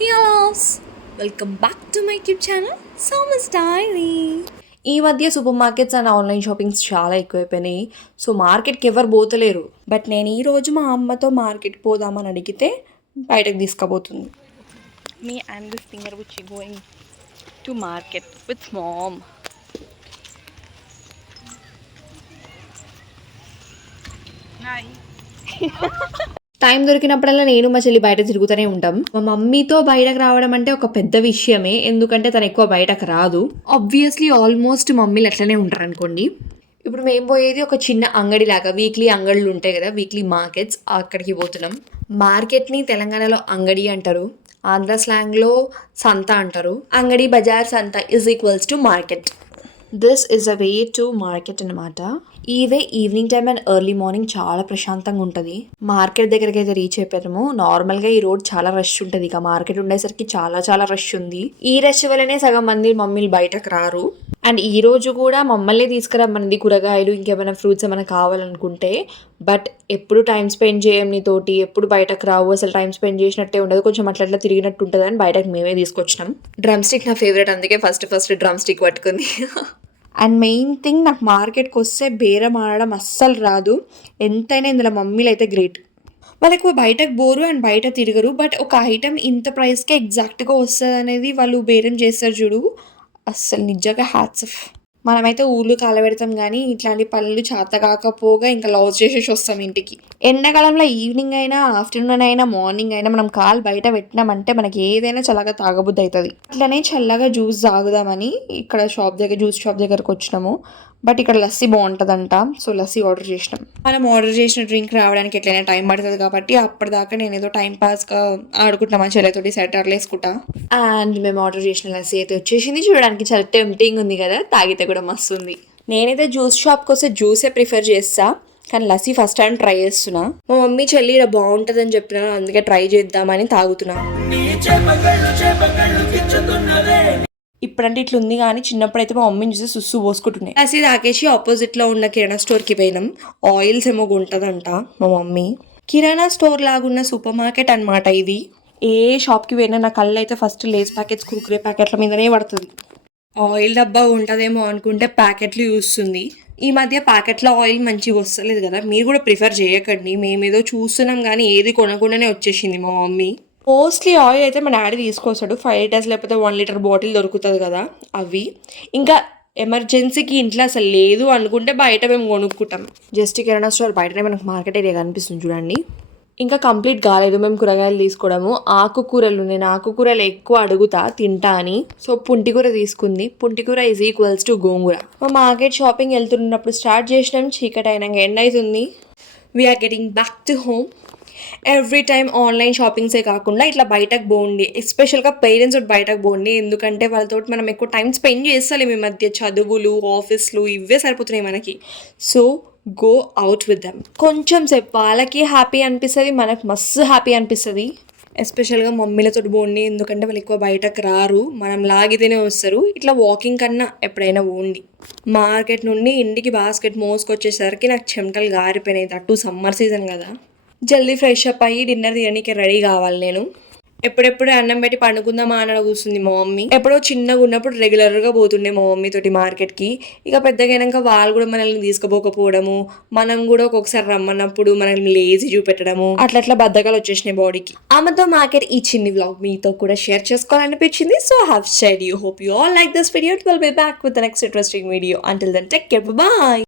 Hellos! Welcome back to my YouTube channel, Soma's Diary. ఈ మధ్య super markets and online shoppings చాలా ఎక్కువైపోయినాయి. So మార్కెట్కి ఎవరు పోతలేరు. బట్ నేను ఈరోజు మా అమ్మతో మార్కెట్ పోదామని అడిగితే బయటకు తీసుకుపోతుంది. Me and this finger which is going to market with mom. Hi. Time దొరికినప్పుడల్లా నేను మా చెల్లి బయట తిరుగుతూనే ఉంటాం. మా మమ్మీతో బయటకు రావడం అంటే ఒక పెద్ద విషయమే, ఎందుకంటే తను ఎక్కువ బయటకు రాదు. ఆబ్వియస్లీ ఆల్మోస్ట్ మమ్మీలు అట్లనే ఉంటారు అనుకోండి. ఇప్పుడు మేము పోయేది ఒక చిన్న అంగడి లాగా, వీక్లీ అంగడులు ఉంటాయి కదా, వీక్లీ మార్కెట్స్, అక్కడికి పోతున్నాం. మార్కెట్ని తెలంగాణలో అంగడి అంటారు, ఆంధ్ర స్లాంగ్లో సంత అంటారు. అంగడి, బజార్, సంత is equals to market. This is a way to market అనమాట. ఇవే evening time and early morning చాలా ప్రశాంతంగా ఉంటుంది. మార్కెట్ దగ్గరికి అయితే రీచ్ అయిపోయాము. నార్మల్గా ఈ రోడ్ చాలా రష్ ఉంటుంది, ఇక మార్కెట్ ఉండేసరికి చాలా రష్ ఉంది. ఈ రష్ వల్లనే సగం మంది మమ్మీలు బయటకు రారు. అండ్ ఈ రోజు కూడా మమ్మల్ని తీసుకురమ్మన్నది కూరగాయలు, ఇంకేమైనా ఫ్రూట్స్ ఏమైనా కావాలనుకుంటే. బట్ ఎప్పుడు టైం స్పెండ్ చేయం నీతోటి, ఎప్పుడు బయటకు రావు, అసలు టైం స్పెండ్ చేసినట్టే ఉండదు, కొంచెం అట్లా తిరిగినట్టు ఉంటుంది అని బయటకు మేమే తీసుకొచ్చినాం. డ్రమ్ స్టిక్ నా ఫేవరెట్, అందుకే ఫస్ట్ డ్రమ్ స్టిక్ పట్టుకుంది. అండ్ మెయిన్ థింగ్, నాకు మార్కెట్కి వస్తే బేరం ఆడడం అస్సలు రాదు. ఎంతైనా ఇందులో మమ్మీలు అయితే గ్రేట్. వాళ్ళు ఎక్కువ బయటకు పోరు అండ్ బయట తిరగరు, బట్ ఒక ఐటెం ఇంత ప్రైస్కే ఎగ్జాక్ట్గా వస్తుంది అనేది వాళ్ళు బేరం చేస్తారు చూడు, అస్సలు నిజంగా హ్యాట్స్ ఆఫ్. మనమైతే ఊళ్ళు కాలబెడతాం కానీ ఇట్లాంటి పనులు చేత కాకపోగా ఇంకా లాస్ చేసేసి వస్తాం ఇంటికి. ఎండాకాలంలో ఈవినింగ్ అయినా, ఆఫ్టర్నూన్ అయినా, మార్నింగ్ అయినా మనం కాలు బయట పెట్టినామంటే మనకి ఏదైనా చల్లగా తాగబుద్ధి అవుతుంది. అట్లనే చల్లగా జ్యూస్ తాగుదామని ఇక్కడ జ్యూస్ షాప్ దగ్గరకు వచ్చినాము. బట్ ఇక్కడ లస్సీ బాగుంటుందంట, సో లస్సీ ఆర్డర్ చేసినాం. మనం ఆర్డర్ చేసిన డ్రింక్ రావడానికి ఎట్లయినా టైం పడుతుంది కాబట్టి అప్పటిదాకా నేను ఏదో టైం పాస్గా ఆడుకుంటున్నా, చెల్లెతోటి సెటర్లు వేసుకుంటా. అండ్ మేము ఆర్డర్ చేసిన లస్సీ అయితే వచ్చేసింది. చూడడానికి చాలా టెంప్టింగ్ ఉంది కదా, తాగితే కూడా మస్తు ఉంది. నేనైతే జ్యూస్ షాప్కి వస్తే జ్యూసే ప్రిఫర్ చేస్తా, కానీ లస్సీ ఫస్ట్ టైం ట్రై చేస్తున్నా. మా మమ్మీ చెల్లి ఇలా బాగుంటుందని చెప్పినా, అందుకే ట్రై చేద్దామని తాగుతున్నా. ఇప్పుడంటే ఇట్లా ఉంది కానీ చిన్నప్పుడైతే మా మమ్మీని చూసి సుస్సు పోసుకుంటున్నాయి. లస్సీ తాకేసి ఆపోజిట్లో ఉన్న కిరాణా స్టోర్కి పోయినాం. ఆయిల్స్ ఏమో ఉంటుందంట మా మమ్మీ. కిరాణా స్టోర్ లాగున్న సూపర్ మార్కెట్ అనమాట ఇది. ఏ షాప్కి పోయినా నా కళ్ళు అయితే ఫస్ట్ లేస్ ప్యాకెట్స్, కుర్కురే ప్యాకెట్ల మీదనే పడుతుంది. ఆయిల్ డబ్బా ఉంటుందేమో అనుకుంటే ప్యాకెట్లు చూస్తుంది. ఈ మధ్య ప్యాకెట్లో ఆయిల్ మంచిగా వస్తలేదు కదా, మీరు కూడా ప్రిఫర్ చేయకండి. మేమేదో చూస్తున్నాం కానీ ఏది కొనకుండానే వచ్చేసింది మా మమ్మీ. మోస్ట్లీ ఆయిల్ అయితే మా డాడీ తీసుకొస్తాడు, 5 లీటర్స్ లేకపోతే 1 లీటర్ బాటిల్ దొరుకుతుంది కదా అవి. ఇంకా ఎమర్జెన్సీకి ఇంట్లో అసలు లేదు అనుకుంటే బయట మేము కొనుక్కుంటాం. జస్ట్ కిరాణా స్టోర్ బయటనే మనకు మార్కెట్ ఏరియా కనిపిస్తుంది చూడండి. ఇంకా కంప్లీట్ కాలేదు మేము కూరగాయలు తీసుకోవడము. ఆకుకూరలు, నేను ఆకుకూరలు ఎక్కువ అడుగుతా తింటా అని, సో పుంటికూర తీసుకుంది. పుంటికూర ఈజ్ ఈక్వల్స్ టు గోంగూర. మా మార్కెట్ షాపింగ్ వెళ్తున్నప్పుడు స్టార్ట్ చేసినాం, చీకటి అయినాక ఎండ్ అవుతుంది. We are getting back to home. Every time online షాపింగ్సే కాకుండా ఇట్లా బయటకు పోండి, ఎస్పెషల్గా పేరెంట్స్ తోటి బయటకు పోండి, ఎందుకంటే వాళ్ళతో మనం ఎక్కువ టైం స్పెండ్ చేస్తలేము. ఈ మధ్య చదువులు, ఆఫీస్లు ఇవే సరిపోతున్నాయి మనకి. So go out with them. కొంచెం సేపు వాళ్ళకి హ్యాపీ అనిపిస్తుంది, మనకు మస్తు హ్యాపీ అనిపిస్తుంది. ఎస్పెషల్గా మమ్మీలతో పోండి, ఎందుకంటే వాళ్ళు ఎక్కువ బయటకు రారు, మనం లాగితేనే వస్తారు. ఇట్లా వాకింగ్ కన్నా ఎప్పుడైనా పోండి. మార్కెట్ నుండి ఇంటికి బాస్కెట్ మోసుకొచ్చేసరికి నాకు చెమటలు గారిపోయినాయి, అటు సమ్మర్ సీజన్ కదా. జల్దీ ఫ్రెష్ అప్ అయ్యి డిన్నర్ తినడానికి రెడీ కావాలి నేను. ఎప్పుడెప్పుడు అన్నం పెట్టి పండుకుందామా అని కూర్చుంది మా మమ్మీ. ఎప్పుడో చిన్నగా ఉన్నప్పుడు రెగ్యులర్గా పోతుండే మా మమ్మీ తోటి మార్కెట్కి. ఇక పెద్దగైనాక వాళ్ళు కూడా మనల్ని తీసుకుపోకపోవడము, మనం కూడా ఒక్కొక్కసారి రమ్మన్నప్పుడు మనల్ని లేజీ చూపెట్టడము, అట్లా బద్ధకాలు వచ్చేసినాయి బాడీకి. ఆమెతో మార్కెట్ ఈ చిన్ని వ్లాగ్ మీతో కూడా షేర్ చేసుకోవాలనిపించింది. So have shared you. Hope you all like this video. Will be back with the next interesting video. Until then take care, by.